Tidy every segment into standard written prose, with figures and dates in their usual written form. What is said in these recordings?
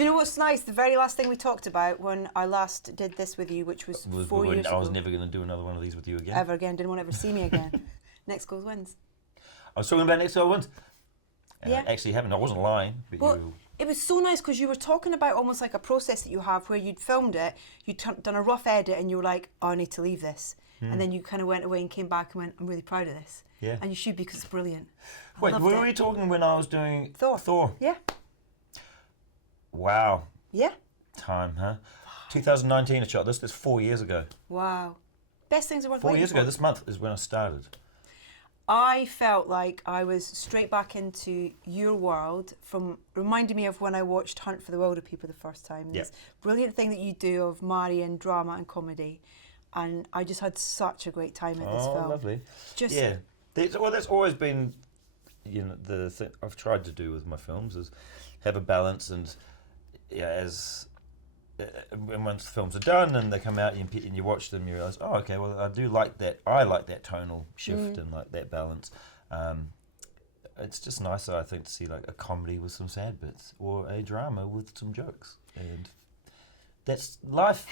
Do you know what's nice? The very last thing we talked about when I last did this with you, which was 4 years ago. I was never going to do another one of these with you again. Ever again. Didn't want to ever see me again. Next Goal Wins. I was talking about Next Goal Wins. Yeah. I actually haven't. I wasn't lying. But well, it was so nice because you were talking about almost like a process that you have where you'd filmed it, you'd done a rough edit, and you were like, oh, I need to leave this. And then you kind of went away and came back and went, I'm really proud of this. Yeah. And you should because it's brilliant. Wait, were we talking when I was doing Thor? Yeah. Wow. Yeah. Time, huh? 2019 I shot this. That's 4 years ago. Wow. Best things are worth 4 waiting years for. ago. This month is when I started. I felt like I was straight back into your world reminding me of when I watched Hunt for the Wilder People the first time. This brilliant thing that you do of marrying drama and comedy. And I just had such a great time at this film. Oh, lovely. Just that's always been, the thing I've tried to do with my films is have a balance, and when once the films are done and they come out and you watch them, you realise, oh, okay, well, I do like that. I like that tonal shift and like that balance. It's just nicer, I think, to see like a comedy with some sad bits or a drama with some jokes, and that's life.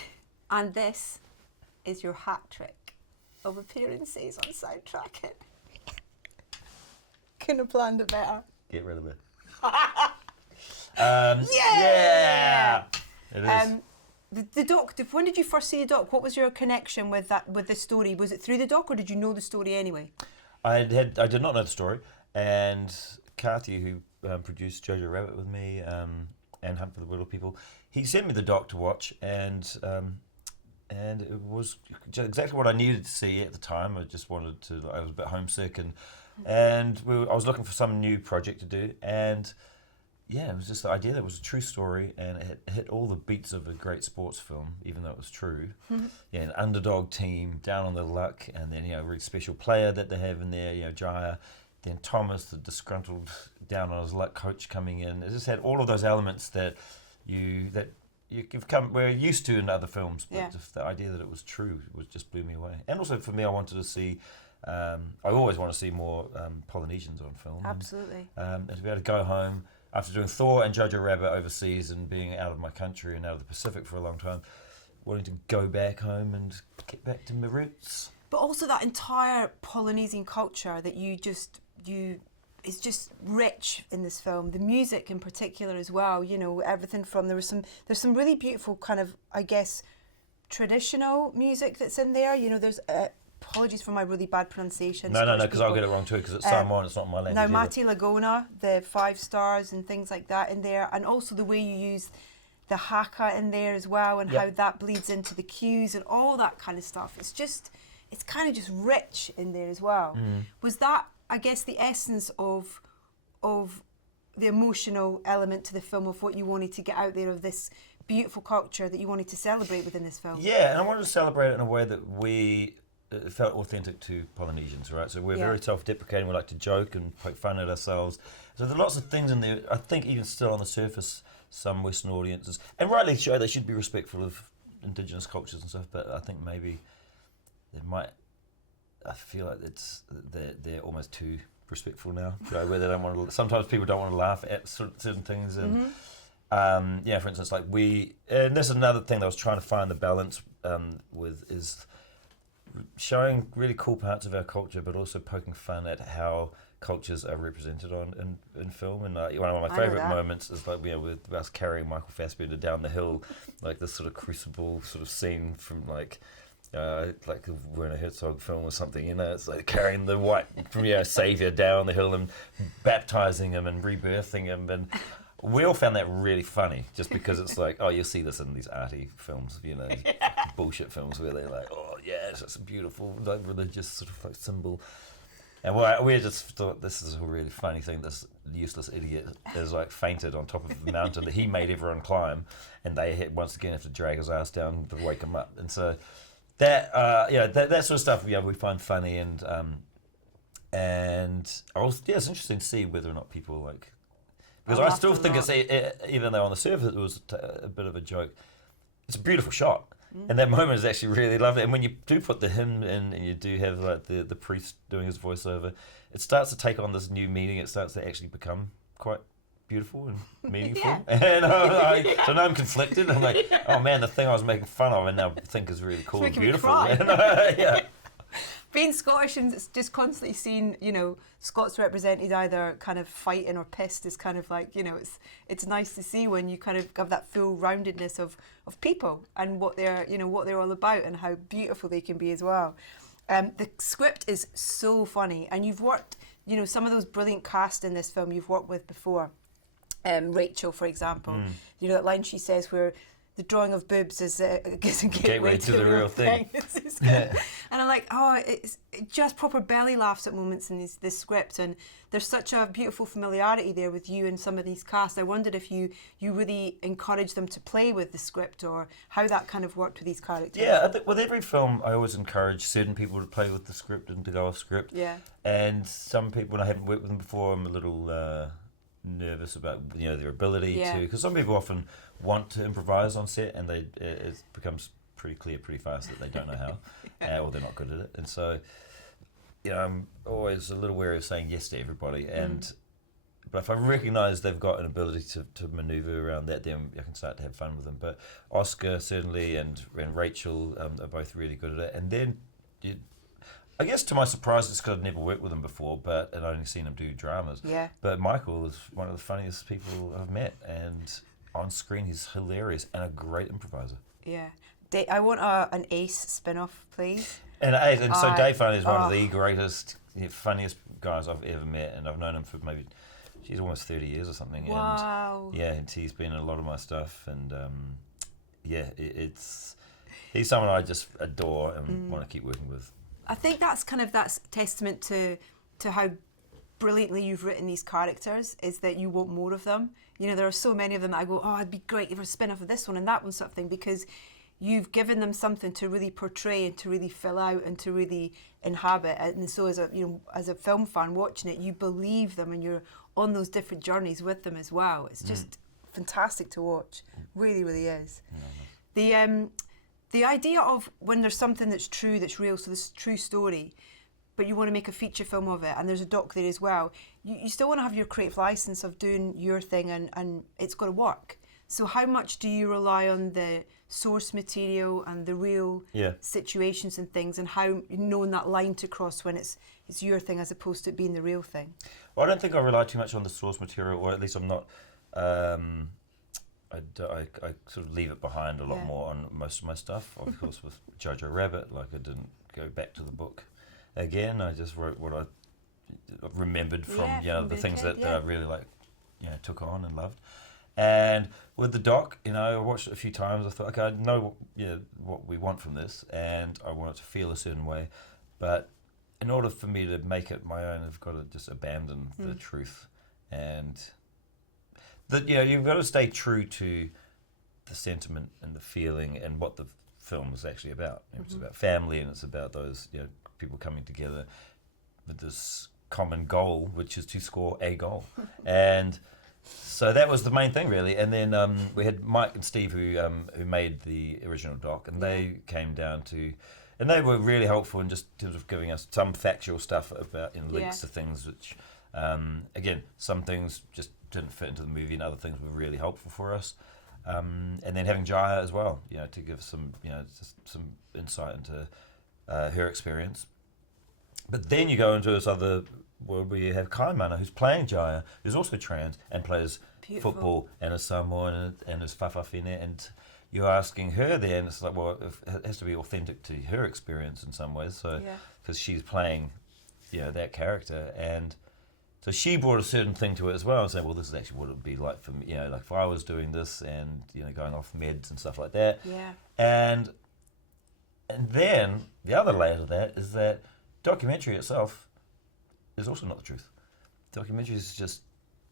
And this is your hat trick of appearances on Soundtracking. Couldn't have planned it better. Get rid of it. Yeah! It is. The doc. When did you first see the doc? What was your connection with the story? Was it through the doc, or did you know the story anyway? I did not know the story, and Kathy, who produced Jojo Rabbit with me and Hunt for the Wilder People, he sent me the doc to watch, and it was exactly what I needed to see at the time. I just wanted to. I was a bit homesick, and I was looking for some new project to do, and it was just the idea that it was a true story, and it hit all the beats of a great sports film, even though it was true. An underdog team down on their luck, and then a really special player that they have in there, Jaya. Then Thomas, the disgruntled, down on his luck coach coming in. It just had all of those elements that we're used to in other films, but just the idea that it was true just blew me away. And also for me, I wanted to see. I always want to see more Polynesians on film. Absolutely. And to be able to go home after doing Thor and Jojo Rabbit overseas and being out of my country and out of the Pacific for a long time, wanting to go back home and get back to my roots. But also that entire Polynesian culture that is just rich in this film. The music in particular as well. Everything from there's some really beautiful kind of, I guess, traditional music that's in there. There's apologies for my really bad pronunciation. No, because I'll get it wrong too, because it's Samoan, it's not my language. Now, Mati Lagona, the 5 stars and things like that in there, and also the way you use the haka in there as well, and how that bleeds into the cues and all that kind of stuff. It's kind of just rich in there as well. Was that, I guess, the essence of the emotional element to the film, of what you wanted to get out there, of this beautiful culture that you wanted to celebrate within this film? Yeah, and I wanted to celebrate it in a way that it felt authentic to Polynesians, right? So we're very self-deprecating. We like to joke and poke fun at ourselves. So there are lots of things in there. I think even still on the surface, some Western audiences, and rightly so, they should be respectful of Indigenous cultures and stuff. But I think maybe they might. I feel like they're almost too respectful now, where they don't want to. Sometimes people don't want to laugh at certain things, and for instance, like and this is another thing that I was trying to find the balance with is showing really cool parts of our culture, but also poking fun at how cultures are represented in film. And one of my favourite moments is like with us carrying Michael Fassbender down the hill, like this sort of crucible sort of scene from like a Werner Herzog film or something. It's like carrying the white saviour down the hill and baptising him and rebirthing him, and we all found that really funny, just because it's like, oh, you'll see this in these arty films, bullshit films where they're like, oh yeah, it's just a beautiful like religious sort of like symbol. And we just thought, this is a really funny thing. This useless idiot is like fainted on top of the mountain that he made everyone climb, and they once again have to drag his ass down to wake him up. And so that that sort of stuff we find funny, and also it's interesting to see whether or not people like. Because I still think it's, even though on the surface it was a bit of a joke, it's a beautiful shot. And that moment is actually really lovely. And when you do put the hymn in and you do have like the priest doing his voiceover, it starts to take on this new meaning. It starts to actually become quite beautiful and meaningful. Yeah. And so now I'm conflicted. I'm like, oh man, the thing I was making fun of, and now think is really cool and making me beautiful. cry. And, yeah. Being Scottish and just constantly seeing, Scots represented either kind of fighting or pissed is kind of like, it's nice to see when you kind of have that full roundedness of people and what they're all about and how beautiful they can be as well. The script is so funny, and you've worked, some of those brilliant cast in this film you've worked with before. Rachel, for example, that line she says where the drawing of boobs is a gateway to the real thing. Yeah. And I'm like, it's just proper belly laughs at moments in this script, and there's such a beautiful familiarity there with you and some of these casts. I wondered if you really encouraged them to play with the script, or how that kind of worked with these characters. Yeah, I think with every film, I always encourage certain people to play with the script and to go off script. Yeah. And some people, when I haven't worked with them before, I'm a little nervous about their ability to, because some people often want to improvise on set, and it becomes pretty clear pretty fast that they don't know how, or they're not good at it. And so, I'm always a little wary of saying yes to everybody. But if I recognise they've got an ability to manoeuvre around that, then I can start to have fun with them. But Oscar certainly and Rachel are both really good at it. And then, I guess to my surprise, it's because I'd never worked with him before, and I'd only seen him do dramas. Yeah. But Michael is one of the funniest people I've met, and on screen he's hilarious and a great improviser. Yeah. I want an Ace spin-off, please. And so Dave Filoni is one of the greatest, funniest guys I've ever met, and I've known him for maybe, almost 30 years or something. Wow. And and he's been in a lot of my stuff, and he's someone I just adore and want to keep working with. I think that's testament to how brilliantly you've written these characters, is that you want more of them. There are so many of them that I go, it'd be great if a spin-off of this one and that one sort of thing, because you've given them something to really portray and to really fill out and to really inhabit. And so as a film fan watching it, you believe them and you're on those different journeys with them as well. It's just fantastic to watch. Really, really is. The idea of when there's something that's true, that's real, so this is a true story, but you want to make a feature film of it, and there's a doc there as well, you still want to have your creative license of doing your thing, and it's got to work. So how much do you rely on the source material and the real situations and things, and how knowing that line to cross when it's your thing as opposed to it being the real thing? Well, I don't think I rely too much on the source material, or at least I'm not... I sort of leave it behind a lot more on most of my stuff. Of course, with Jojo Rabbit, I didn't go back to the book again. I just wrote what I remembered from the things that I really took on and loved. And with the doc, I watched it a few times. I thought, okay, I know what we want from this, and I want it to feel a certain way. But in order for me to make it my own, I've got to just abandon the truth, and you've got to stay true to the sentiment and the feeling and what the film is actually about. It's about family, and it's about those people coming together with this common goal, which is to score a goal. And so that was the main thing, really. And then we had Mike and Steve who made the original doc, and they came down and they were really helpful in just terms of giving us some factual stuff about links to things which, again, some things just didn't fit into the movie, and other things were really helpful for us. And then having Jaya as well, to give some, just some insight into her experience. But then you go into this other world where you have Kaimana, who's playing Jaya, who's also trans and plays football and is Samoan and is whawhawhine, and you're asking her there, and it's like, well, it has to be authentic to her experience in some ways, so because she's playing, that character, and so she brought a certain thing to it as well, and said, well, this is actually what it would be like for me, like if I was doing this and going off meds and stuff like that. Yeah. And then the other layer to that is that documentary itself is also not the truth. Documentary is just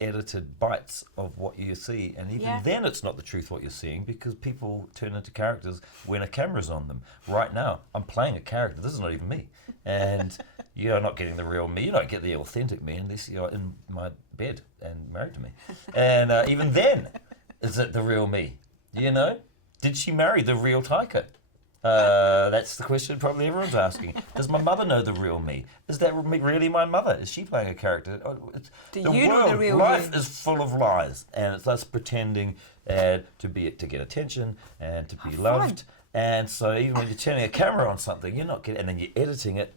edited bites of what you see, and even then it's not the truth what you're seeing, because people turn into characters when a camera's on them. Right now, I'm playing a character. This is not even me. And you're not getting the real me. You don't get the authentic me unless you're in my bed and married to me. And even then, is it the real me? Did she marry the real Taika? That's the question probably everyone's asking. Does my mother know the real me? Is that really my mother? Is she playing a character? Do you know the real life you? is full of lies, and it's us pretending to get attention and to be loved. And so even when you're turning a camera on something, you're not getting, and then you're editing it.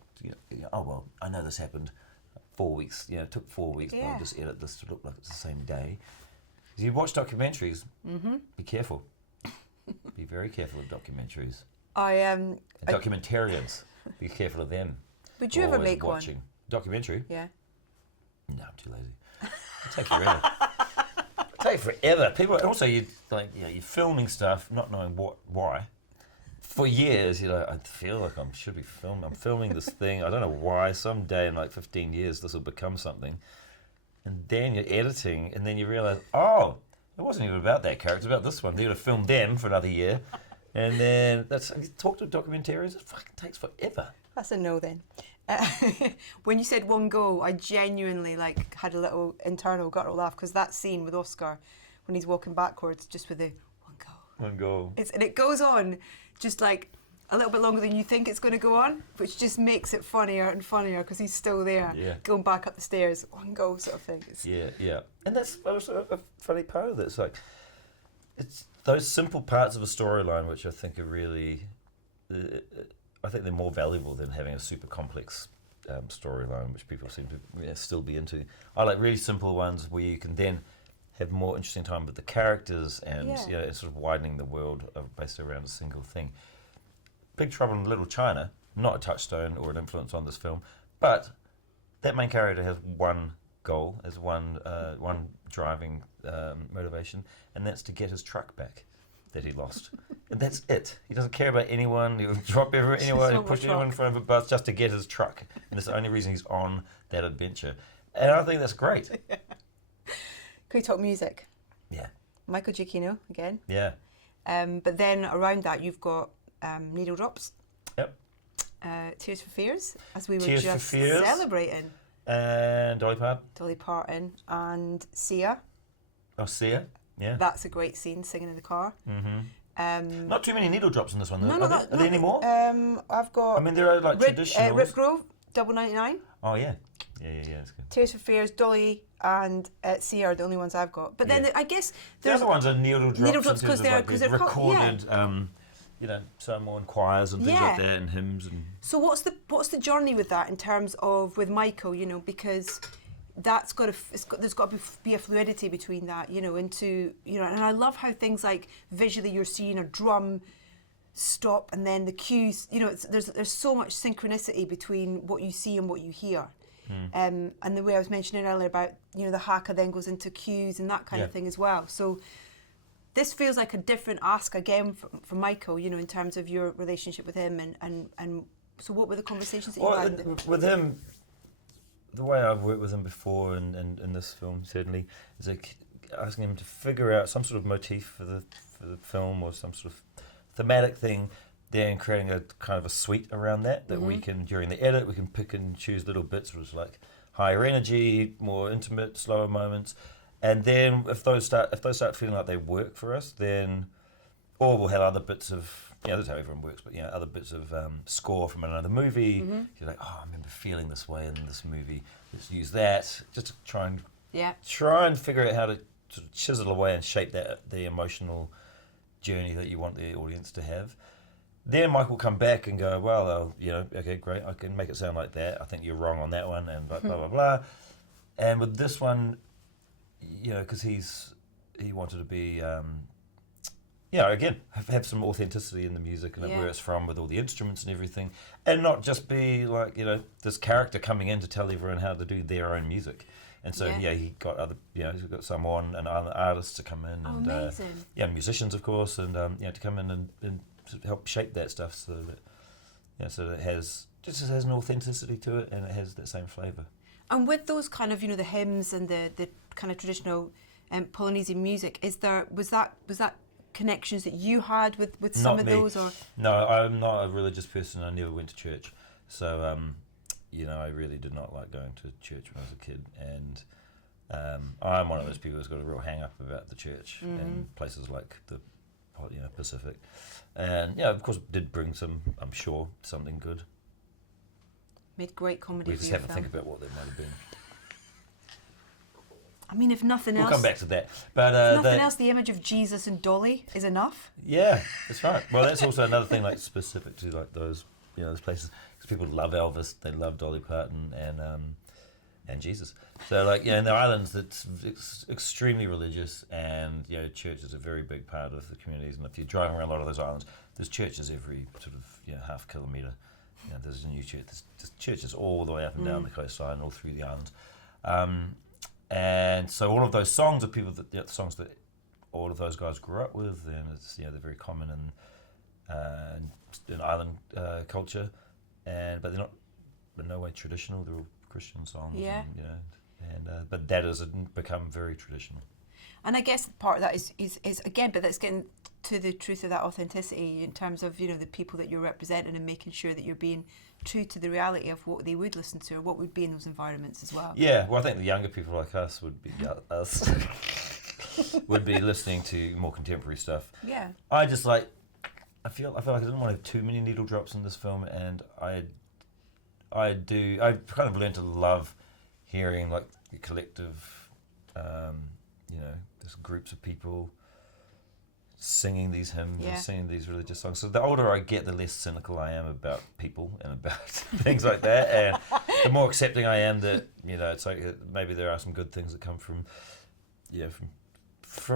Oh well, I know this happened 4 weeks. It took 4 weeks, but I'll just edit this to look like it's the same day. If you watch documentaries, be careful. Be very careful of documentaries. Documentarians, be careful of them. Would you ever make watching. one? Documentary? Yeah. No, I'm too lazy. It'll take forever. People also you're filming stuff, not knowing why. For years, I feel like should be filming. I'm filming this thing. I don't know why. Someday in like 15 years, this will become something. And then you're editing, and then you realise, oh, it wasn't even about that character. It's about this one. They're going to film them for another year, and then talk to documentarians. It fucking takes forever. That's a no then. When you said one go, I genuinely had a little internal guttural laugh because that scene with Oscar when he's walking backwards, just with the one go. One go. And it goes on just like a little bit longer than you think it's going to go on, which just makes it funnier and funnier because he's still there, going back up the stairs, one go sort of thing. Yeah. And that's also a funny part of it. It's those simple parts of a storyline which I think are really, I think they're more valuable than having a super complex storyline, which people seem to still be into. I like really simple ones where you can then have more interesting time with the characters and sort of widening the world based around a single thing. Big Trouble in Little China, not a touchstone or an influence on this film, but that main character has one goal, has one driving motivation, and that's to get his truck back that he lost. And that's it. He doesn't care about anyone, he'll drop anyone, he'll push anyone in front of a bus just to get his truck. And that's the only reason he's on that adventure. And I think that's great. Can we talk music? Yeah. Michael Giacchino again. Yeah. But then around that you've got Needle Drops. Yep. Tears for Fears, as we were Tears just for Fears. celebrating. And Dolly Parton and Sia. Oh, Sia. Yeah. That's a great scene, singing in the car. Mm-hmm. Not too many needle drops in this one. No, Are there any more? I've got. I mean, there are like traditional. Rip Grove, Double 99. Oh yeah. Yeah, that's good. Tears for Fears, Dolly, and Sia are the only ones I've got. But then I guess the other ones are needle drops because they're recorded. Samoan choirs and things like that, and hymns and. So what's the journey with that in terms of with Michael? Because that's there's got to be a fluidity between that, into and I love how things like visually you're seeing a drum stop and then the cues. There's so much synchronicity between what you see and what you hear. And the way I was mentioning earlier about the haka then goes into cues and that kind of thing as well. So this feels like a different ask again from Michael, in terms of your relationship with him and so what were the conversations that you had? With him, the way I've worked with him before and in this film certainly is like asking him to figure out some sort of motif for the film or some sort of thematic thing there and creating a kind of a suite around that we can, during the edit, we can pick and choose little bits which is like higher energy, more intimate, slower moments. And then if those start feeling like they work for us, then, or we'll have other bits of, that's how everyone works, but other bits of score from another movie. You're like, I remember feeling this way in this movie. Let's use that just to try and figure out how to sort of chisel away and shape the emotional journey that you want the audience to have. Then Mike will come back and go, well, okay, great, I can make it sound like that. I think you're wrong on that one, and blah blah blah. And with this one, because he wanted to be, again, have some authenticity in the music and where it's from with all the instruments and everything, and not just be like, this character coming in to tell everyone how to do their own music. And so, he got other, he's got Samoan and other artists to come in, and musicians, of course, and to come in and help shape that stuff so that, so that it has an authenticity to it and it has that same flavour. And with those kind of, the hymns and the kind of traditional Polynesian music, was that connections that you had with some of those? Or no, I'm not a religious person. I never went to church, so I really did not like going to church when I was a kid, and I'm one of those people who's got a real hang up about the church and places like the Pacific, and yeah, of course, it did bring some. I'm sure something good. Made great comedy. We just have to think about what that might have been. I mean, if nothing else, We'll come back to that. But if nothing else, the image of Jesus and Dolly is enough. Yeah, that's right. Well, that's also another thing, like specific to like those, those places, because people love Elvis, they love Dolly Parton, and Jesus. So like, in the islands, it's extremely religious, and church is a very big part of the communities. And if you're driving around a lot of those islands, there's churches every sort of half kilometre. There's a new church. There's churches all the way up and down the coastline, all through the islands. And so all of those songs are people the songs that all of those guys grew up with, and it's they're very common in island culture, but they're not in no way traditional. They're all Christian songs. Yeah. But that has become very traditional. And I guess part of that is again, but that's getting to the truth of that authenticity in terms of the people that you're representing, and making sure that you're being true to the reality of what they would listen to or what would be in those environments as well. Yeah, well, I think the younger people like us would be would be listening to more contemporary stuff. Yeah. I just I feel like I didn't want to have too many needle drops in this film, and I kind of learned to love hearing like the collective, there's groups of people singing these hymns and singing these religious songs. So the older I get, the less cynical I am about people and about things like that, and the more accepting I am that it's like maybe there are some good things that come from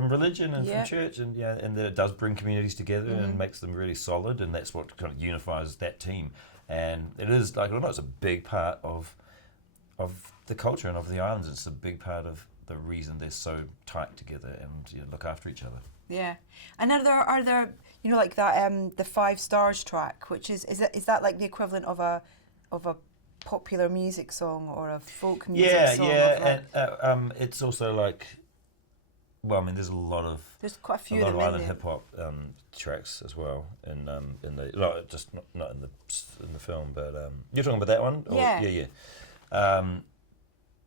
religion and from church, and and that it does bring communities together and makes them really solid, and that's what kind of unifies that team. And it is like, I know it's a big part of the culture and of the islands. It's a big part of the reason they're so tight together and look after each other. Yeah, and are there like that the 5 Stars track, which is that like the equivalent of a popular music song or a folk music song? And it's also like, well, I mean, there's quite a few lot of of them island hip hop tracks as well in the just not in the film, but you're talking about that one? Yeah.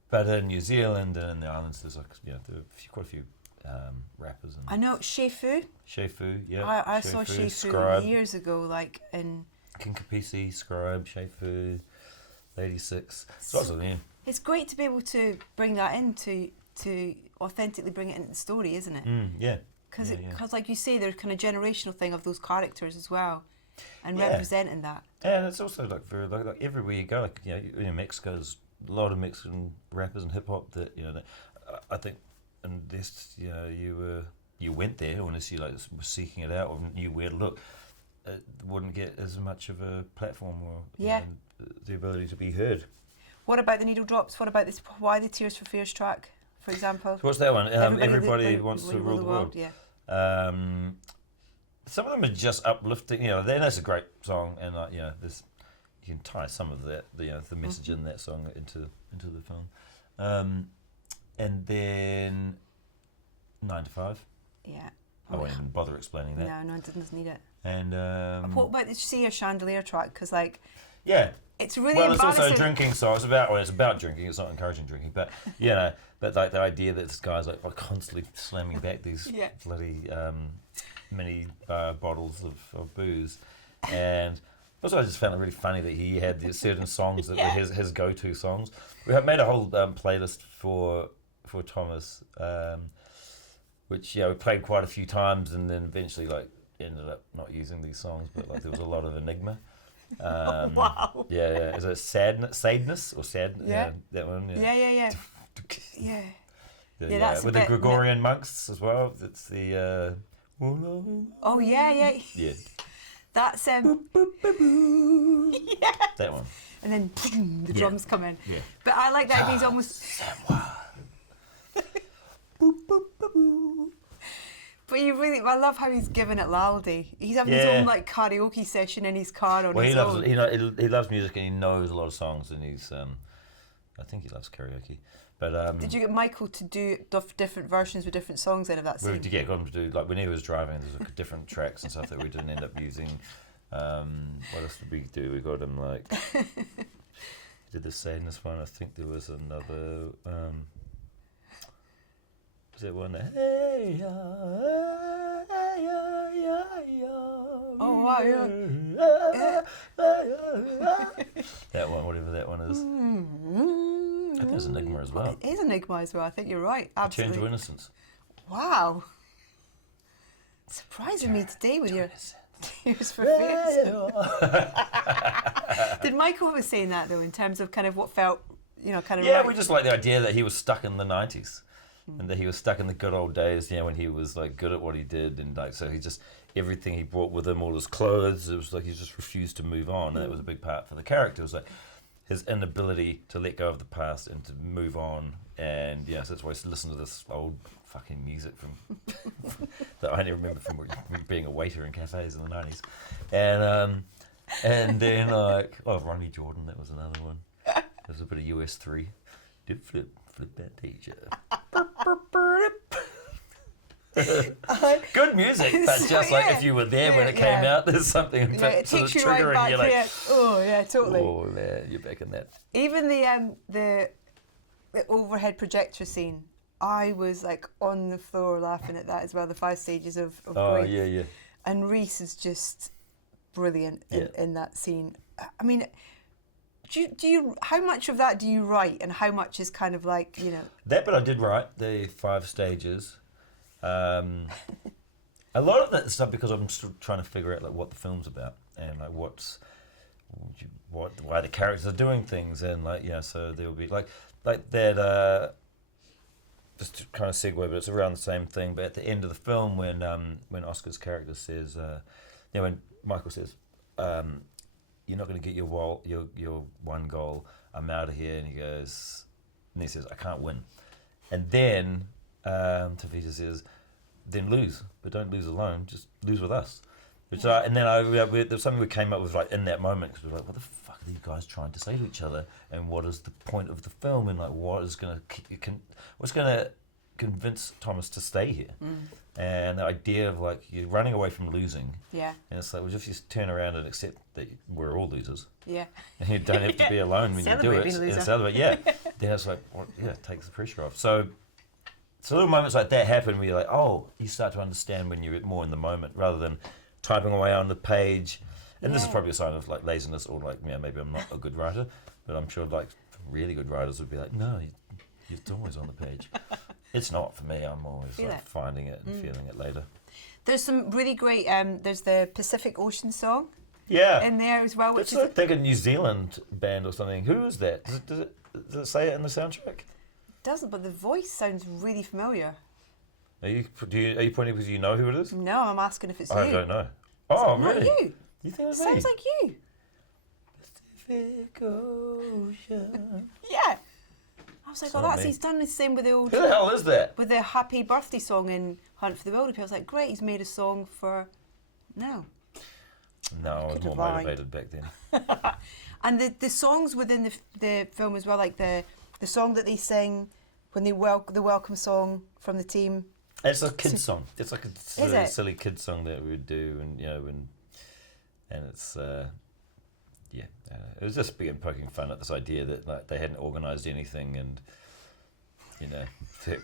But in New Zealand and in the islands, there's quite a few rappers. And I know Shefu, yeah. I saw Shefu Scribe, years ago, like in King Kapisi, Scribe, Shefu, Lady Six. Lots of them. It's great to be able to bring that into to authentically bring it into the story, isn't it? Yeah. Because like you say, there's kind of generational thing of those characters as well, and representing that. And it's also like very like everywhere you go, like Mexico's a lot of Mexican rappers and hip hop that I think unless you went there, or unless you were seeking it out or knew where to look, it wouldn't get as much of a platform or the ability to be heard. What about the needle drops? What about this? Why the Tears for Fears track, for example? So what's that one? Everybody wants to rule the world. Yeah. Some of them are just uplifting. That's a great song, and this you can tie some of that, the message in that song into the film. And then 9 to 5. Yeah. I won't even bother explaining that. No, it doesn't need it. And what about the See a Chandelier track? Because it's really well, it's embarrassing. also a drinking song. It's about drinking. It's not encouraging drinking, but but like the idea that this guy's like constantly slamming back these bloody mini bottles of booze, and also I just found it really funny that he had these certain songs that were his go-to songs. We have made a whole playlist for Thomas, which we played quite a few times, and then eventually ended up not using these songs, but there was a lot of enigma. Wow. Yeah. Is it sadness or sad? Yeah. That one. Yeah. That's with the Gregorian monks as well. It's the. Oh yeah. Yeah. That's That one. And then the drums come in. Yeah. But I like that he's almost. But I love how he's giving it loudly. He's having his own karaoke session in his car on his own. He loves music, and he knows a lot of songs, and he's I think he loves karaoke. But did you get Michael to do different versions with different songs in of that scene? We got him to do when he was driving. There's different tracks and stuff that we didn't end up using. What else did we do? We got him he did the sadness one. I think there was another. Was that one? Hey, yeah, wow, yeah. That one, whatever that one is. I think it's Enigma as well. It is Enigma as well. I think you're right. Absolutely. Return to Innocence. Wow. Surprising me today with your tears for fears. Did Michael was saying that though, in terms of kind of what felt, kind of Yeah, right? we just like the idea that he was stuck in the 90s. And that he was stuck in the good old days, when he was like good at what he did, and like so he just everything he brought with him, all his clothes, it was like he just refused to move on, and that was a big part for the character. It was like his inability to let go of the past and to move on, and so that's why I listen to this old fucking music from that I only remember from being a waiter in cafes in the 90s, and then like Ronnie Jordan, that was another one. There's a bit of US3, did flip that teacher. Good music, but just like if you were there when it came out, there's something it sort of takes you triggering. right back. You're like, oh yeah, totally. Oh man, you're back in that. Even the overhead projector scene, I was like on the floor laughing at that as well. The 5 stages of grief. Yeah. And Reese is just brilliant in that scene. I mean, do you how much of that do you write, and how much is kind of like That bit I did write, the 5 stages. A lot of that stuff because I'm still trying to figure out like what the film's about and like why the characters are doing things, and like so there'll be like that. Just to kind of segue, but it's around the same thing. But at the end of the film, when Oscar's character says, when Michael says, "You're not going to get your one goal. I'm out of here," and he says, "I can't win," and then Tavita says, "Then lose, but don't lose alone. Just lose with us." Which and then there's something we came up with like in that moment, because we were like, "What the fuck are these guys trying to say to each other? And what is the point of the film? And like, what's going to convince Thomas to stay here?" And the idea of like you're running away from losing. Yeah. And it's like, well, if you just turn around and accept that we're all losers. Yeah. And you don't have to be alone when you do it. And celebrate. Yeah. Then it's like, it takes the pressure off. So little moments like that happen where you're like, oh, you start to understand when you're more in the moment rather than typing away on the page. And this is probably a sign of like laziness, or like, maybe I'm not a good writer, but I'm sure like really good writers would be like, no, it's always on the page. It's not for me. I'm always like finding it and feeling it later. There's some really great. There's the Pacific Ocean song. Yeah. In there as well, which is I think a New Zealand band or something. Who is that? Does it say it in the soundtrack? It doesn't, but the voice sounds really familiar. Are you pointing because you know who it is? No, I'm asking if it's you. I don't know. Oh, really? Not you. You think it's me? Sounds like you. Pacific Ocean. Yeah. I was like, he's done the same with the old... Who the hell is that? With the Happy Birthday song in Hunt for the Wilderpeople. I was like, great, he's made a song for... No, I was more motivated back then. And the songs within the film as well, like the song that they sing when the welcome song from the team. It's a kid's song. It's like a silly kid song that we would do, and it's... it was just poking fun at this idea that like they hadn't organised anything, and the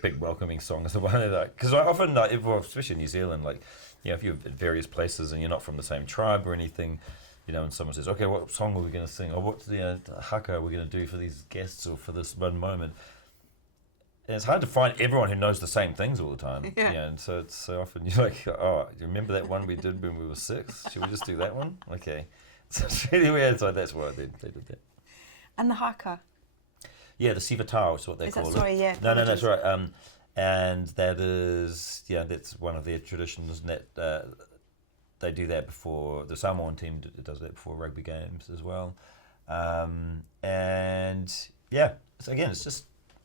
big welcoming song is the one that because often especially in New Zealand, like if you're at various places and you're not from the same tribe or anything, and someone says, okay, what song are we going to sing, or what's the haka are we going to do for these guests or for this one moment, and it's hard to find everyone who knows the same things all the time. And so it's so often you're like, oh, do you remember that one we did when we were 6? Should we just do that one? Okay. So it's really weird, so that's why they did that. And the haka? Yeah, the Siva Tao is what they call it. Sorry, yeah. No, that's right. And that is, that's one of their traditions, and that they do that before, the Samoan team does that before rugby games as well. And so again,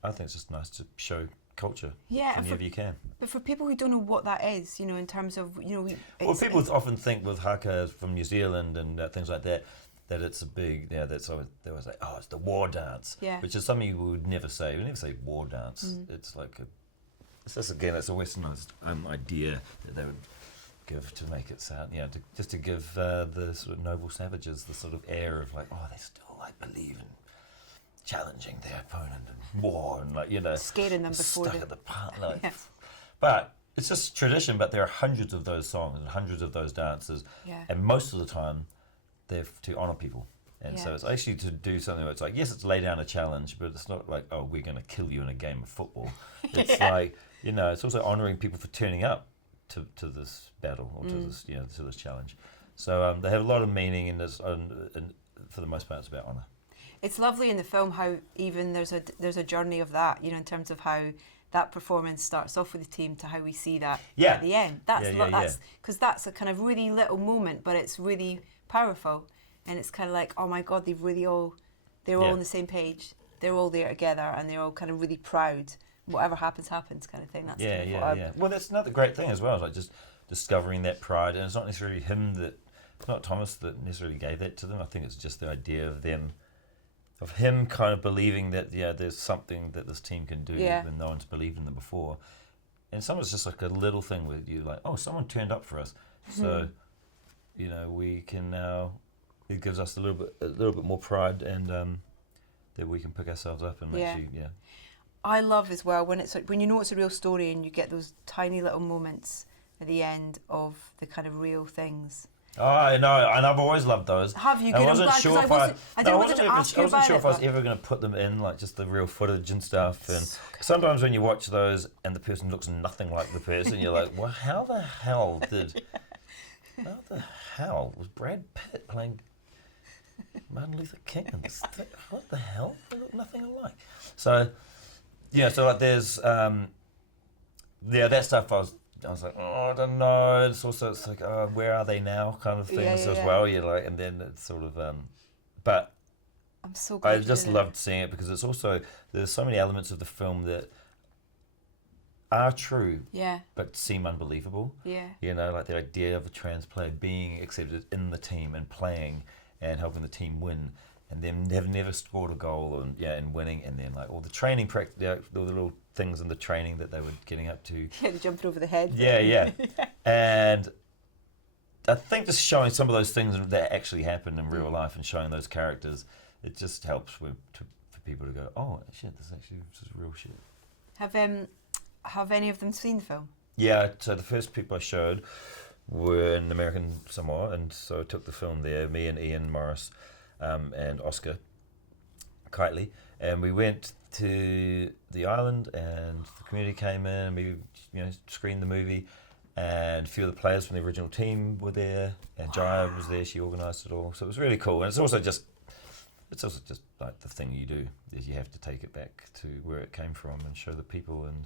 I think it's just nice to show culture whenever you can. But for people who don't know what that is, in terms of, well, people often think with haka from New Zealand and things like that it's a big, that's always, they always say, oh, it's the war dance, which is something you would never say. You would never say war dance. It's like it's a westernized idea that they would give to make it sound, just to give the sort of noble savages the sort of air of like, oh, they still like believe in challenging their opponent and war and like scaring them before stuck at the part like. But it's just tradition, but there are hundreds of those songs and hundreds of those dances, and most of the time they're to honour people. And so it's actually to do something where it's like, yes, it's lay down a challenge, but it's not like, oh, we're going to kill you in a game of football. It's like, you know, it's also honouring people for turning up to this battle or to this, you know, to this challenge. So they have a lot of meaning in this, and for the most part, it's about honour. It's lovely in the film how even there's a journey of that, you know, in terms of how that performance starts off with the team to how we see that at the end. That's because that's a kind of really little moment, but it's really powerful. And it's kind of like, oh my God, they're all on the same page. They're all there together, and they're all kind of really proud. Whatever happens, happens, kind of thing. That's Well, that's another great thing as well, like just discovering that pride. And it's not necessarily it's not Thomas that necessarily gave that to them. I think it's just the idea of him kind of believing that, there's something that this team can do when no one's believed in them before. And some of it's just like a little thing where you're like, oh, someone turned up for us. So, you know, we can now... It gives us a little bit more pride, and that we can pick ourselves up and actually, I love as well when you know it's a real story and you get those tiny little moments at the end of the kind of real things. Oh, I know, and I've always loved those. Have you? I wasn't sure if I was ever ever going to put them in, like just the real footage and stuff. And sometimes when you watch those and the person looks nothing like the person, you're like, well, how the hell was Brad Pitt playing Martin Luther King in this thing? What the hell? They look nothing alike. So, so like there's, that stuff I was like, oh, I don't know. It's like, oh, where are they now kind of things as well. You're like, and then it's sort of, but I'm so glad I just loved seeing it because it's also, there's so many elements of the film that are true, but seem unbelievable. You know, like the idea of a trans player being accepted in the team and playing and helping the team win, and then they've never scored a goal and winning, and then like all the training practice, all the little things in the training that they were getting up to. Yeah, the jumping over the head. Yeah. And I think just showing some of those things that actually happen in real life and showing those characters, it just helps for people to go, oh shit, this is real shit. Have any of them seen the film? Yeah, so the first people I showed were in American Samoa, and so I took the film there, me and Ian Morris and Oscar Kitely, and we went to the island, and the community came in, and we screened the movie, and a few of the players from the original team were there, and Jaya was there, she organised it all, so it was really cool. And it's also just like the thing you do, is you have to take it back to where it came from and show the people, and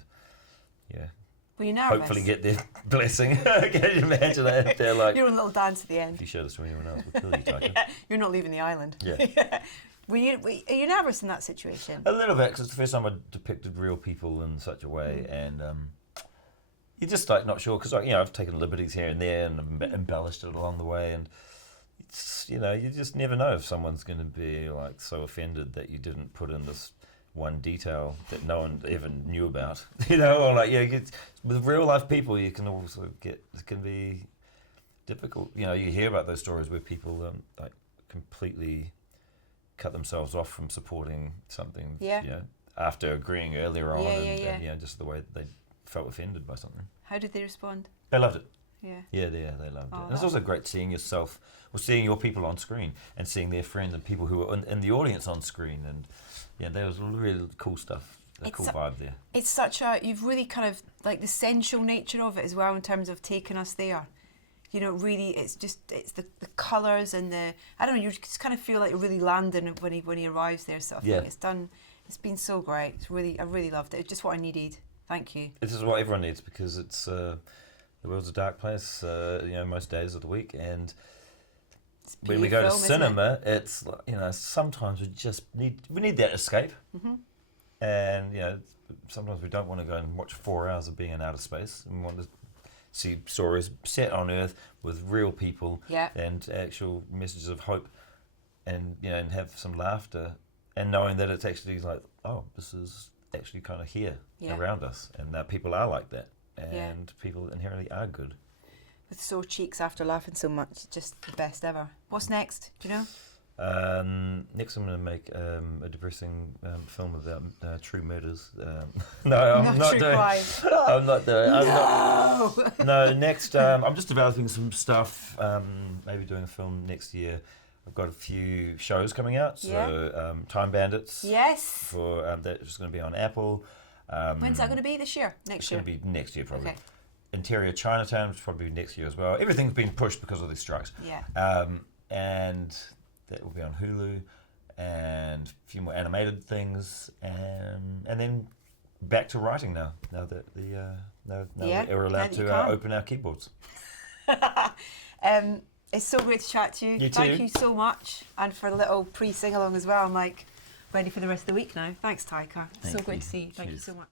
were you nervous? Hopefully get their blessing. Can you imagine that if they're like... You're on a little dance at the end. If you show this to anyone else, we'll kill you, Taika. You're not leaving the island. Yeah. Are you nervous in that situation? A little bit, because it's the first time I depicted real people in such a way, and you're just like not sure, because I've taken liberties here and there and embellished it along the way, and it's, you just never know if someone's going to be like so offended that you didn't put in this one detail that no one even knew about, or like, with real life people, you can also it can be difficult. You hear about those stories where people like completely cut themselves off from supporting something, after agreeing earlier on, and just the way that they felt offended by something. How did they respond? They loved it. Yeah, they loved it. And it's also great seeing yourself, or seeing your people on screen, and seeing their friends and people who were in the audience on screen, and there was really cool stuff, cool vibe there. It's you've really kind of, like the sensual nature of it as well, in terms of taking us there. Really, it's the colours and I don't know, you just kind of feel like you're really landing when he arrives there, sort of thing. It's been so great. I really loved it. It's just what I needed. Thank you. This is what everyone needs, because it's, the world's a dark place, most days of the week, and when we go to cinema, it's sometimes we need that escape, and sometimes we don't want to go and watch 4 hours of being in outer space. We want to see stories set on Earth with real people, and actual messages of hope, and and have some laughter, and knowing that it's actually like, oh, this is actually kind of here around us, and that people are like that, and people inherently are good. With sore cheeks after laughing so much, just the best ever. What's next? Do you know? Next, I'm going to make a depressing film about true murders. No, I'm not doing. I'm not doing. No, next, I'm just developing some stuff. Maybe doing a film next year. I've got a few shows coming out. So, Time Bandits. Yes. For that's going to be on Apple. When's that going to be this year? Next year? It's going to be next year probably. Okay. Interior Chinatown, which will probably be next year as well. Everything's been pushed because of these strikes. Yeah. And that will be on Hulu, and a few more animated things, and then back to writing now. Now that we're allowed to open our keyboards. It's so great to chat to you. You too. Thank you so much, and for a little pre-sing along as well. I'm like ready for the rest of the week now. Thanks, Taika. So great to see you. Thank you so much.